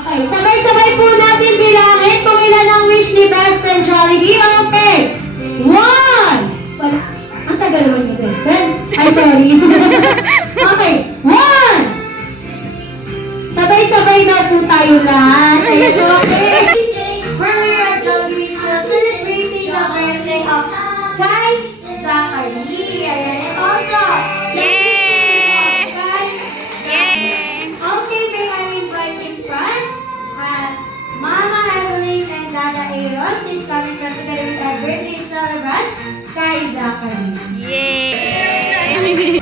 Okay, sabay-sabay po natin bilangin kung ilan ang wish ni Best Friend Jollibee. Okay, 1! Ang tagal naman ni Best Friend. Ay, sorry. Okay, 1! Sabay-sabay na po tayo lahat. Okay. We're here at Jollibee still celebrating the birthday of Kai Zachary. And also, Mama Evelyn and Dada Aaron is coming from together with our birthday celebrant, Kai Zachary. Yay!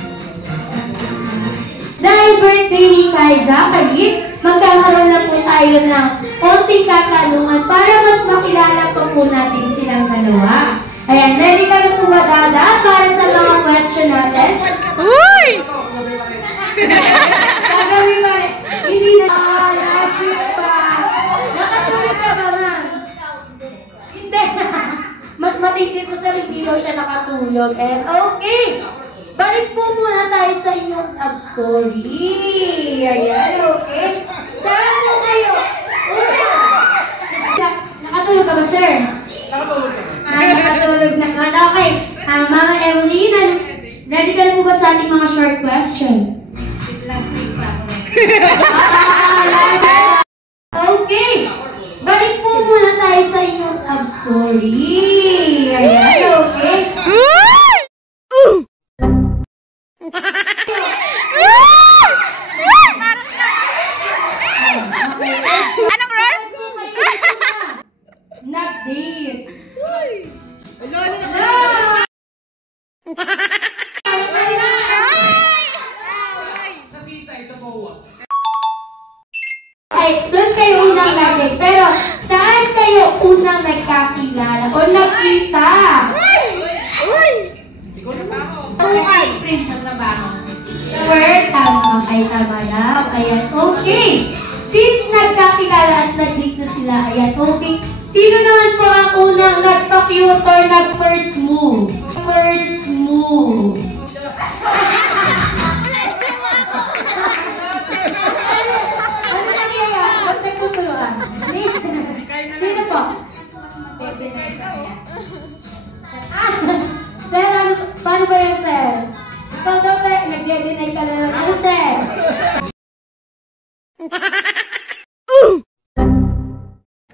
Dahil birthday ni Kai Zachary, magkakaroon na po tayo ng konting katanungan para mas makilala pa po natin silang dalawa. Ayan, ready ka na po ba, Dada, para sa mga question natin? Uy! Gagawin pa rin. Hindi na. Lapit pa. Nakatulog ka ba, ma'am? Hindi. Mas matindi ko sa hindi daw siya nakatulog. And okay. Balik po muna tayo sa inyong love story. Ayan, okay. Saan po kayo? Una. Nakatulog ka ba, sir? Nakatulog ka ba? Nakatulog naman. Okay. Mama Evelyn, ready ka na po ba sa ating mga short question? Last week pa ako. Okay. Balik po muna tayo sa inyong love story. Ayan, okay. Anong roar? Nag-date. Sa seaside, sa Boa. Ay, doon kayo unang nag-date. Pero, saan kayo unang nagkakilala o nagkita? Ikaw na ba ako? Sa friend sa trabaho. Work, tama kay tama daw. Ayan, okay. Since nagkakilala at nag-date na sila, ayan, okay. Sino naman po ang unang nagpa-cute or nag-first move? First move. Ano nangyayari? Ba't nagtutuluan? Sino po? Sir, ano, paano ba yan, sir? Pag nag-deny ka na lang. Ano, sir?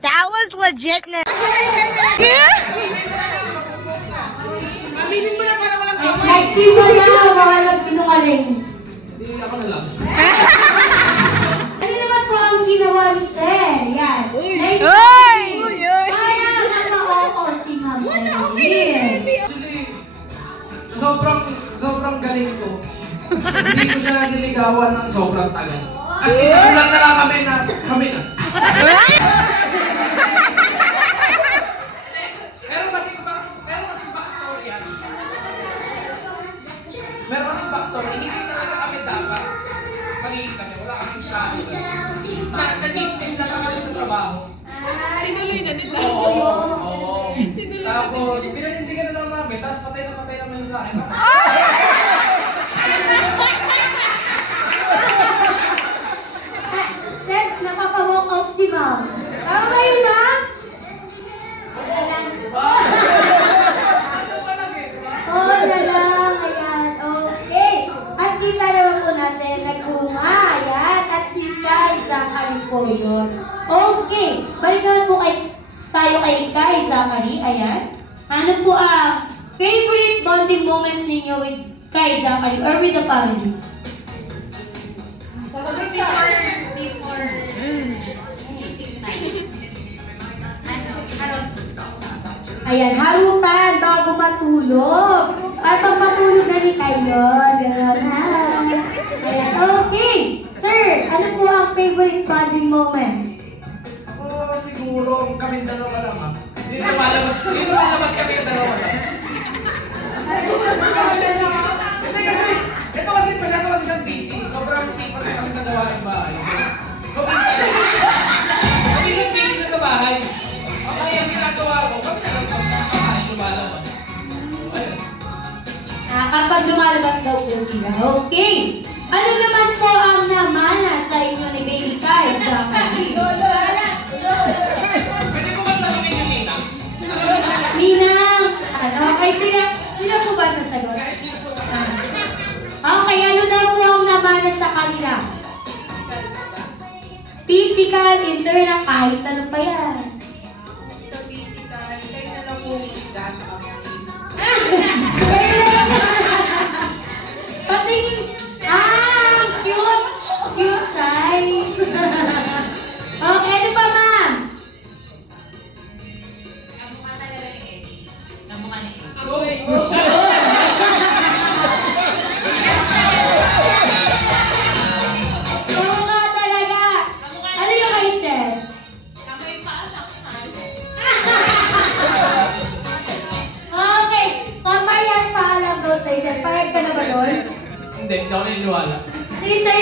That was legit na. Aminin mo na para walang Nagsimula na, mga nagsinungaling. Hindi, ako na lang. Ano naman po ang ginawa ni sir? Yan. Nice. Kaya naka-oo si Ma'am. Actually, sobrang galing ko. Hindi ko siya niligawan ng sobrang tagal. Kasi nagulat na lang kami na. Meron kasing backstory yan. Meron kasing backstory. Hindi talaga kami dapat magiging kami. Wala kaming shadow. Na-chismis na kami sa trabaho. Tinuloy na nila. Oo. Tapos, pinanindigan na lang namin. Tapos patay naman yung sa akin. Sir, napapa-walk out si Ma'am. Tama kayo, Ma'am? Oo na lang. Ayan. Okay. At kita naman po natin, nag-uma. Ayan. At si Kai Zachary po yun. Okay. Balik naman po tayo kay Kai Zachary. Ayan. Ano po favorite bonding moments ninyo with Kai Zachary or with the family? Before Ayan, harutan bago matulog. At pag matulog na rin kayo. Gano'n ha. Ayan, okay. Sir, ano po ang favorite bonding moment? siguro kami dalawa lang ha. Hindi lumalabas kami yung dalawa lang. Hindi kasi, ito kasi masyado kasi siyang busy. Sobrang sipag kami sa gawaing bahay. So busy siya sa bahay. Okay, ang ginagawa ko, kami na lang pagkakain lumalabas. So ayun. Kapag lumalabas daw po sila. Okay. Ano naman po ang namana sa inyo ni Baby Kai sa kanya? Pwede ko ba tanongin yung Ninang? Ninang! Okay, sila po ba sasagot? Kahit sino po sa kanila. Okay, ano daw po ang namana sa kanila? Physical, internal, kahit ano pa yan. Sa physical, kayo na lang po isda sa kami. Patingin, cute! Cute size! Okay, ano pa ma'am? Kamukha talaga ni Eddie. Kamukha ni Eddie. Kamukha talaga! Ano yung kayo, sir? Kamay pa anak halos. Okay, kamayas paalam daw sa isa. Payag ka na ba doon? Hindi ako naniniwala. Isa.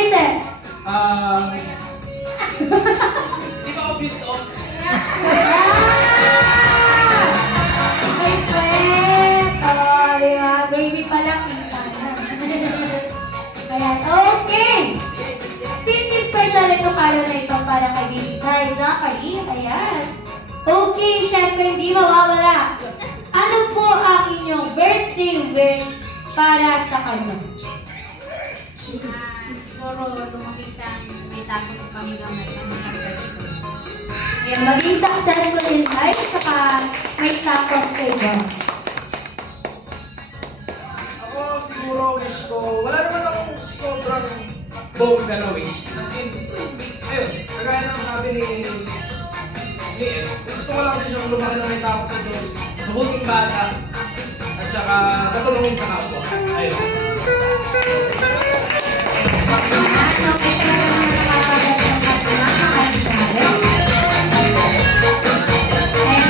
Di ba obvious to? May kwet! Oh, di ba? Baby pa lang, kita na. Ayan, okay! Since special itong araw na ito para kay Baby Kai, Zachary, ayan. Okay, syempre hindi mawawala. Ano po ang inyong birthday wish para sa kanya? Siguro lumaki siya, may takot sa pamigamit ng successful. Ayan, maging successful in life, saka may takot sa iba. Ako siguro wish ko, wala naman akong sobrang bongga na wish. Kasi, ayun, kagaya ng sabi ni Es, gusto ko lang din siyang lumaki na may takot sa Diyos, mabuting bata, at saka katulungin sa kapwa. Ayun.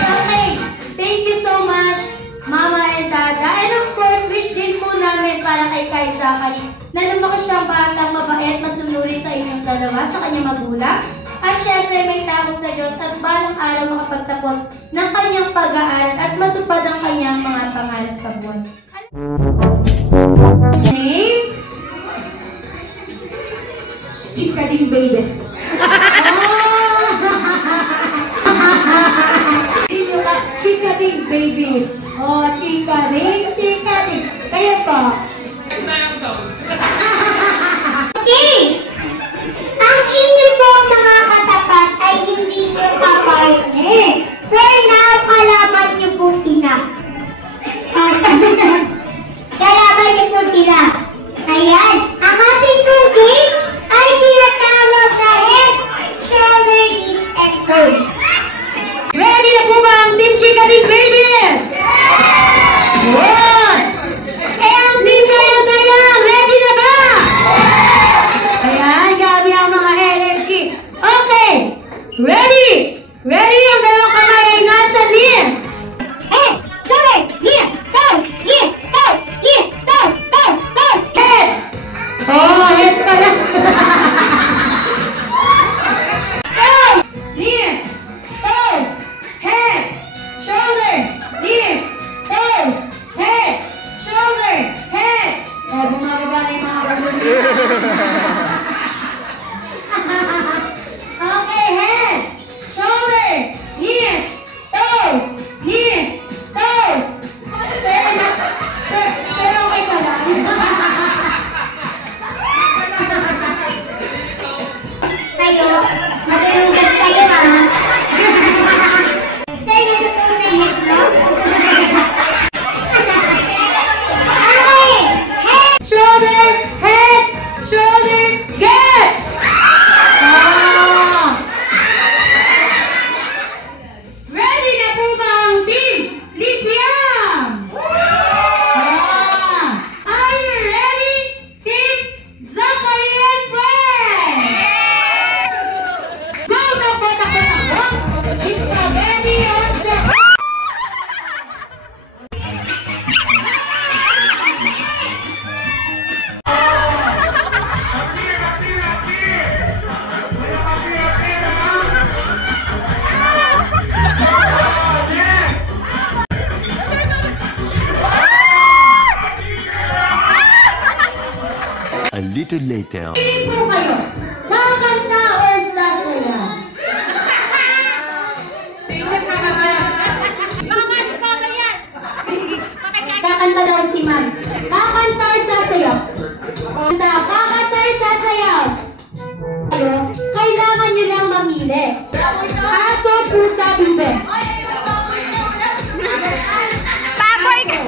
Okay, thank you so much, Mama and Dada. And of course, wish din po namin para kay Kai Zachary na lumaki siyang batang mabait, masunuri sa inyong dalawa, sa kanyang magulang. At syempre may takot sa Diyos at balang araw makapagtapos ng kanyang pag-aaral at matupad ang kanyang mga pangarap sa buhay. Name? Chikading Babies. Chikading Babies. Oh, chikading. Kayo po. Sayang daw. Okay! Ang inyo po mga katapat ay hindi nyo kaparinig. For now, kalaban nyo po sila. Kalaban nyo po sila. Ayan, ang ating cooking ay tinatawag na head, shoulder, knees, and toes. Ready na po ba ang Team Chikading Babies? Good! Eh, ang Team Dayang, ready na ba? Ayan, gabi ang mga energy. Okay, ready? Ready ang dalawang kamay ay nasa knees. Head, shoulder, knees, toes, knees, toes, knees, toes, toes, toes. Head! Oh, head pa lang. Toes. Knees, toes, head, shoulder, knees, toes, head, shoulder, head. Eh, bumababa na yung mga ulo. Okay, head, little later. Pili po kayo. Kakanta or sasayaw? Kakanta daw si Man. Kakanta or sasayaw? Kakanta or sasayaw? Kailangan nyo lang mamili. Aso, pusa, bibe. Baboy ka!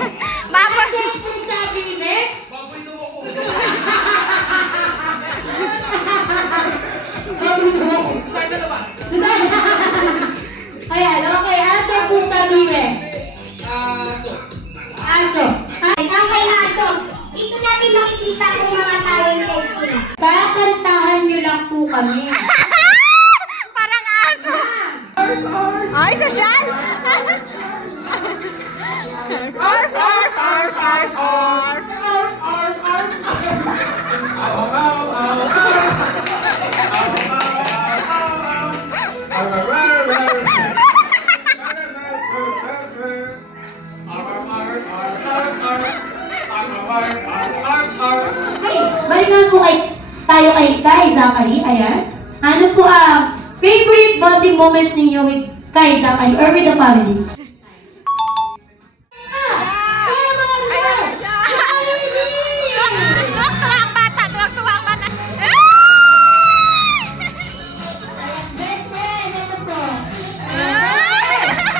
Baboy! Aso, pusa, bibe. Baboy daw ako. Tayo sa labas. Ayan, okay. Aso, pusa, bibe. Aso. Aso. Okay, aso. Dito natin makikita kung mga talented sila. Kakantahan nyo lang po kami. Parang aso! Ay, sosyal! Arf, arf, arf, arf, arf. Okay, balikan po tayo kay Zachary. Ayan. Ano po ang favorite bonding moments ninyo with kay Zachary or with the family? Tuwak-tuwa ang bata! Tuwak-tuwa ang bata! Best friend, ito po.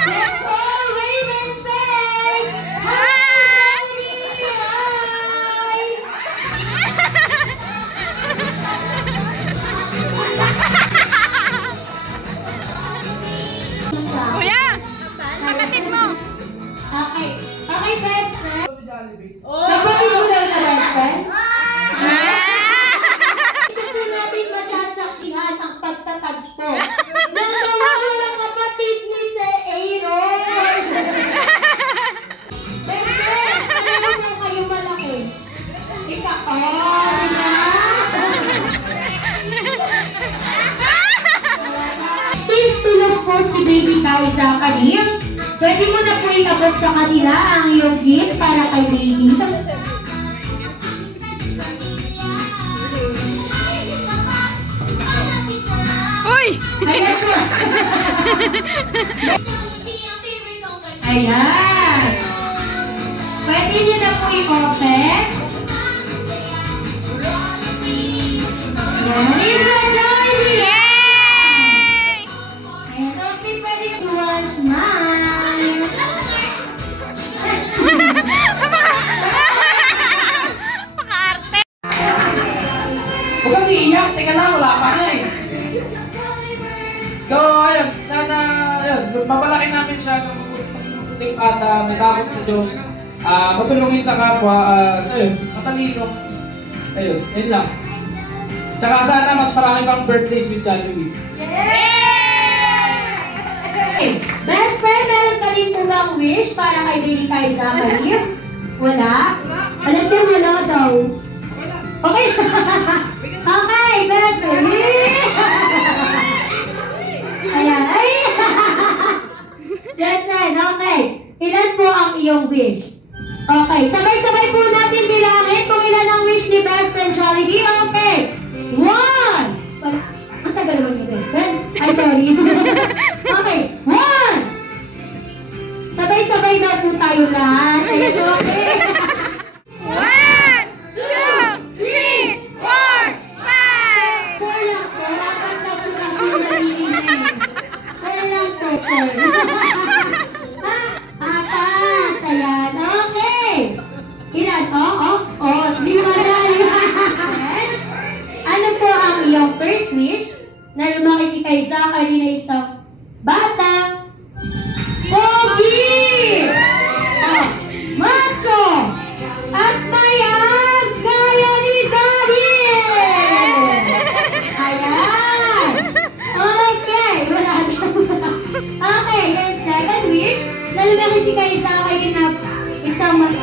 Let's all wave and say, hi! Kuya! Kapatid mo! Okay. Okay, best friend. Si Jollibee. Kapatid mo daw sa best friend? Gusto natin masasaksihan ang pagtatagpo ng dalawang kapatid ni Sir Aaron. Best friend, ano mo kayo malaki? Ikaw, Since tulog po si Baby Kai Zachary, pwede mo na po iabot sa kanila ang iyong gift para kay Baby. Uy! Ayan po. Ayan. Pwede nyo na po i-open. Ayan. Lisa Joy! Yay! Ayan. Okay, pwede po one smile. Paka-arte! Huwag kang iiyak. Teka lang, wala pa nga eh. So, ayun. Sana, ayun. Mapalaki namin siya ng maputing bata, may takot sa Diyos. Matulungin sa kapwa. Ayun, matalino. Ayun, yun lang. Tsaka sana mas marami pang birthdays with Jollibee. Okay. Best friend, meron ka rin po bang wish para kay Baby Kai Zachary? Wala? Ano siya wala daw? Okay. Okay, best friend. Ayan. Ay! Best friend, okay. Ilan po ang iyong wish? Okay, sabay-sabay po natin bilangin kung ilan ang wish ni best friend Jollibee. Okay. 1! Ang tagal naman ni best friend. Ay, sorry. Okay, 1! Sabay-sabay daw po tayo lahat. Ayan, okay. 1, 2, 3, 4, 5! Four lang po. Lakas na po kasi narinig. Four lang po, four. Apat. Ayan, okay. Ilan? Lima na. Ano po ang iyong first wish na lumaki si kay Zachary na isang bata? Pogi! Macho! At may abs gaya ni Daddy! Ayan! Okay, wala na. Okay, your second wish na lumaki si kay Zachary na isang wag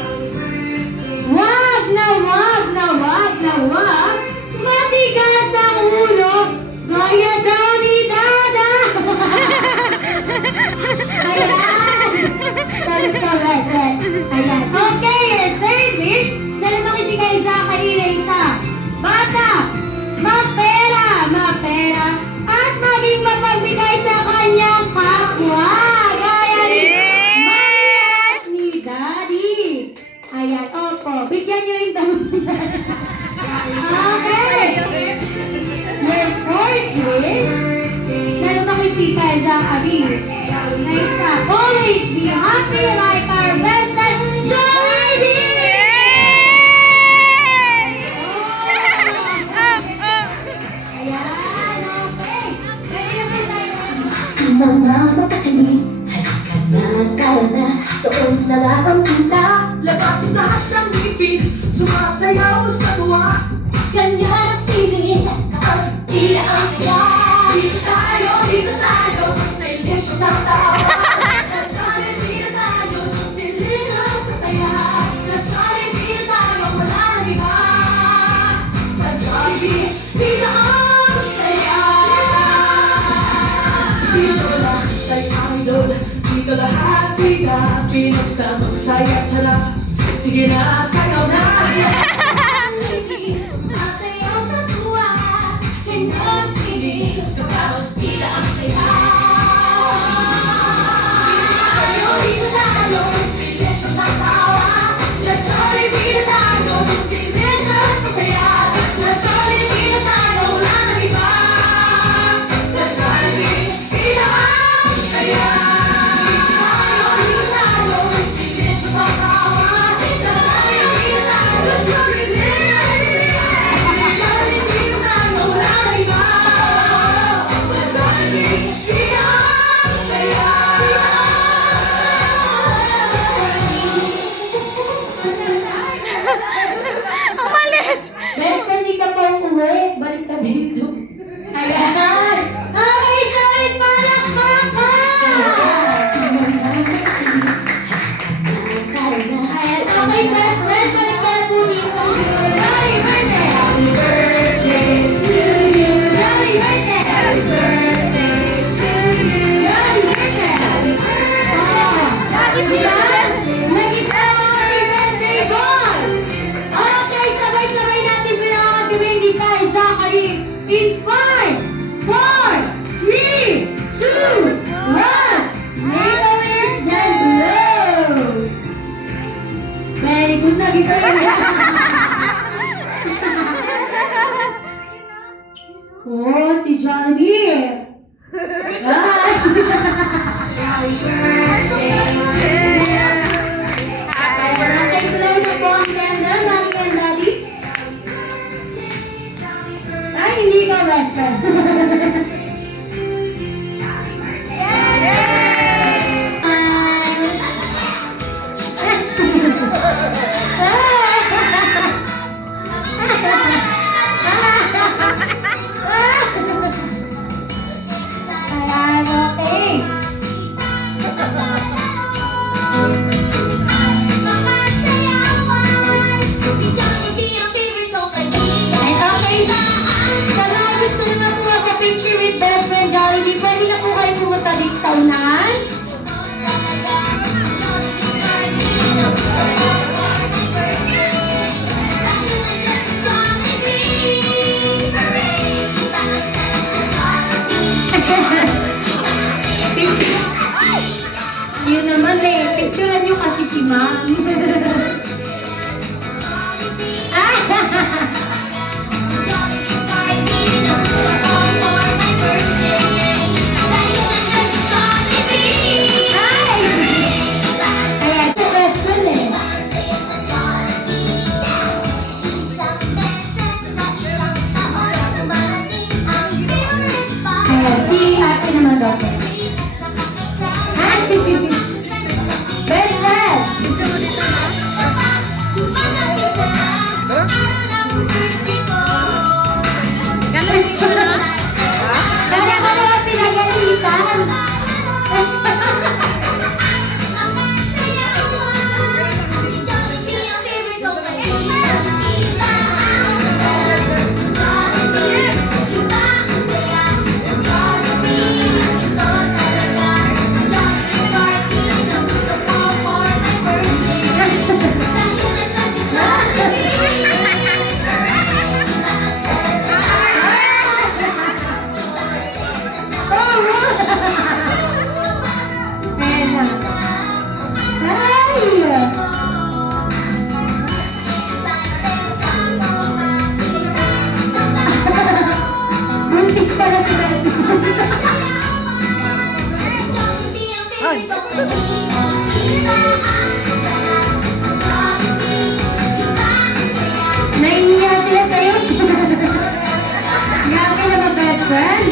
matigas ang ulo gaya daw ni Dada! Ayan! Correct. Ayan. Okay, your third wish na lumaki si kay Zachary na isa bata Nice up. Always be happy like our best friend, Jollibee! Ayan, okay. Ready na ba tayo? Sinama sa kinig, halika na, tara na, doon na lang ang punta. Labas lahat ng ngipin, sumasayaw sa tuwa. Ganyan ang feeling, ang tila ang saya. Dito tayo, delicious ang tawa. Sa Jollibee na tayo, delicious ang saya. Sa Jollibee na tayo, wala nang iba. Sa Jollibee, dito ang saya. Dito lang tayo idol, dito lahat biga, pinagsamang saya at sarap. Sige na, sayaw na. Sumasayaw sa tuwa, ganyan ang feeling, kapag tila ang saya. Dito tayo, delicious ang tawa. Sa Jollibee na tayo, delicious ang saya. Sa Jollibee na tayo, wala nang iba. Sa Jollibee, dito ang saya. Dito tayo, delicious ang tawa. Sa Jollibee na tayo, delicious ang saya. Sa Jollibee na tayo, wala nang iba. Sa Jollibee, dito ang saya. Umalis! Best, hindi ka pa umuwi. Balik ka dito. Ayan. Okay, solid palakpakan! Ayan. Okay, best friend, balik ka na po dito. Happy birthday! Happy birthday to you! Happy birthday! Happy birthday to you! Happy birthday! Happy birthday! Nagita mo happy birthday, boy! Okay, sabay-sabay natin pinakakasabay ni Kai Zachary in 5, 4, 3, 2, 1. Make a wish, then blow! Very good na bisa Oh, si Jollibee! Bye! Happy birthday! Okay, slow na po ang ganda, Mommy and Daddy. Ay, hindi ka best friend. Ayan, okay. Ay, okay. Sa mga gusto naman po magpa-picture with best friend Jollibee, pwede na po kayo pumunta dito sa unahan. Yun naman eh, picturean nyo kasi si Ma'am. Ayan, ito best friend eh. Ayan, si ate naman daw. Best friend! Video mo dito na. yun. Naiiya sila sa'yo. Grabe na mag-best friend.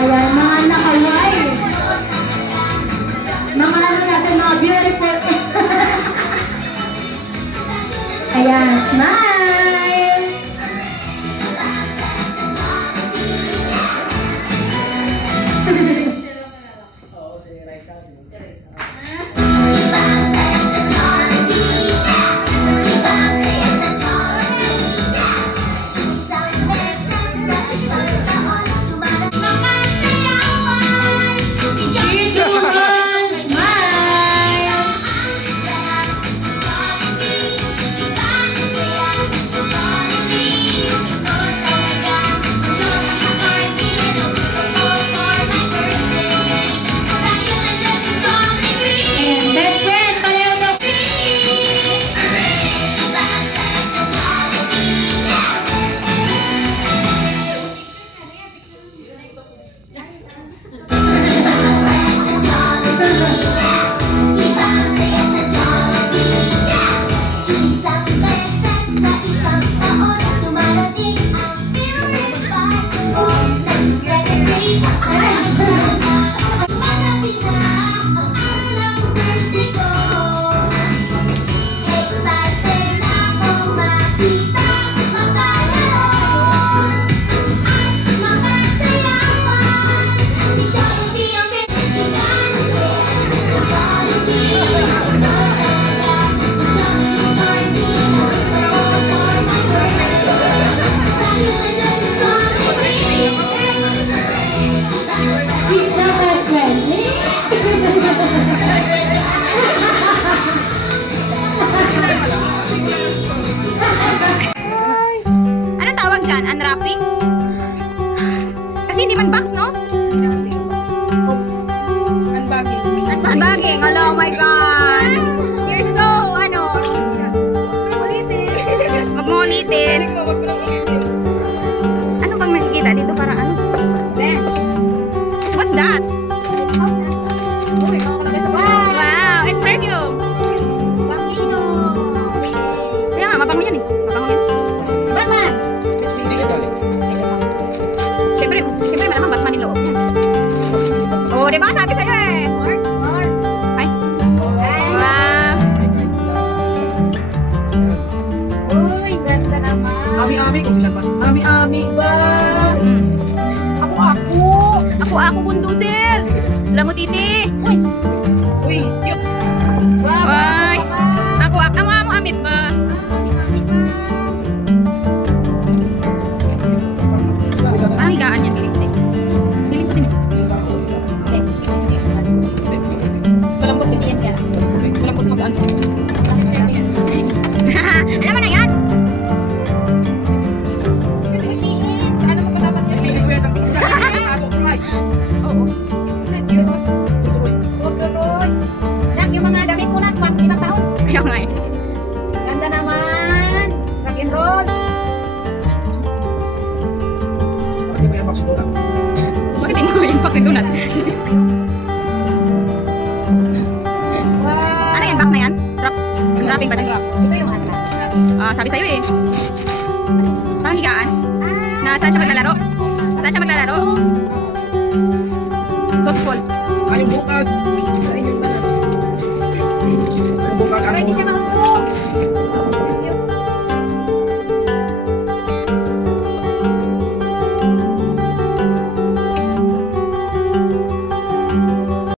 Ayan, mga nakaway. Mga ano natin, mga beautiful. Ayan, smile. Oo, si Raisa. Anong tawag dyan? Unwrapping? Kasi hindi man box, no? Unbagging. Oh my God. You're so, Wag mo ulitin. Ano bang nakikita dito? Para ano? What's that? Wow, it's perfume. Kaya nga, mabango yan eh. Mabango yan. Hindi ka tali. Siyempre malamang Batman yung loob niya. Oh, diba? Sabi sa'yo eh. Ay. Wow. Uy, ganda naman. Ami-ami, kung siya pa. Ami-ami ba? Ako, bunduser. Lango titi. Uy, cute. Ay. Ako, amo amit ba? Parang higaan yan, giling ko din. Malambot hindi yan kaya. Malambot mag-ano. Alam mo na yan? Ano mo dapat yan? Hindi ko yan ang pagkakatawa. Oo. Tutuloy. Nak, yung mga damit mo na, 5 taon. Kaya nga eh. Ganda naman. Rock and roll. Hindi mo yan paksidura. Bakit hindi mo yung paksidunat? Wow. Ano yan? Box na yan? Unwrapping ba na? Ito yung atlas. Sabi sa'yo eh. Parang higaan. Na saan siya maglalaro? Saan siya maglalaro? Softball. Yung bukad.